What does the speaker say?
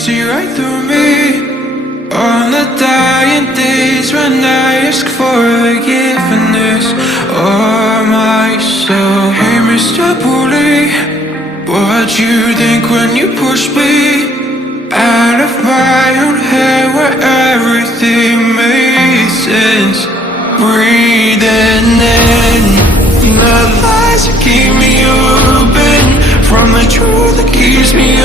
see right through me. On the dying days when I ask for forgiveness of myself. Hey Mr. Bully, what you think when you push me out of my own head where everything made sense? Breathing in the lies that keep me open from the truth that keeps me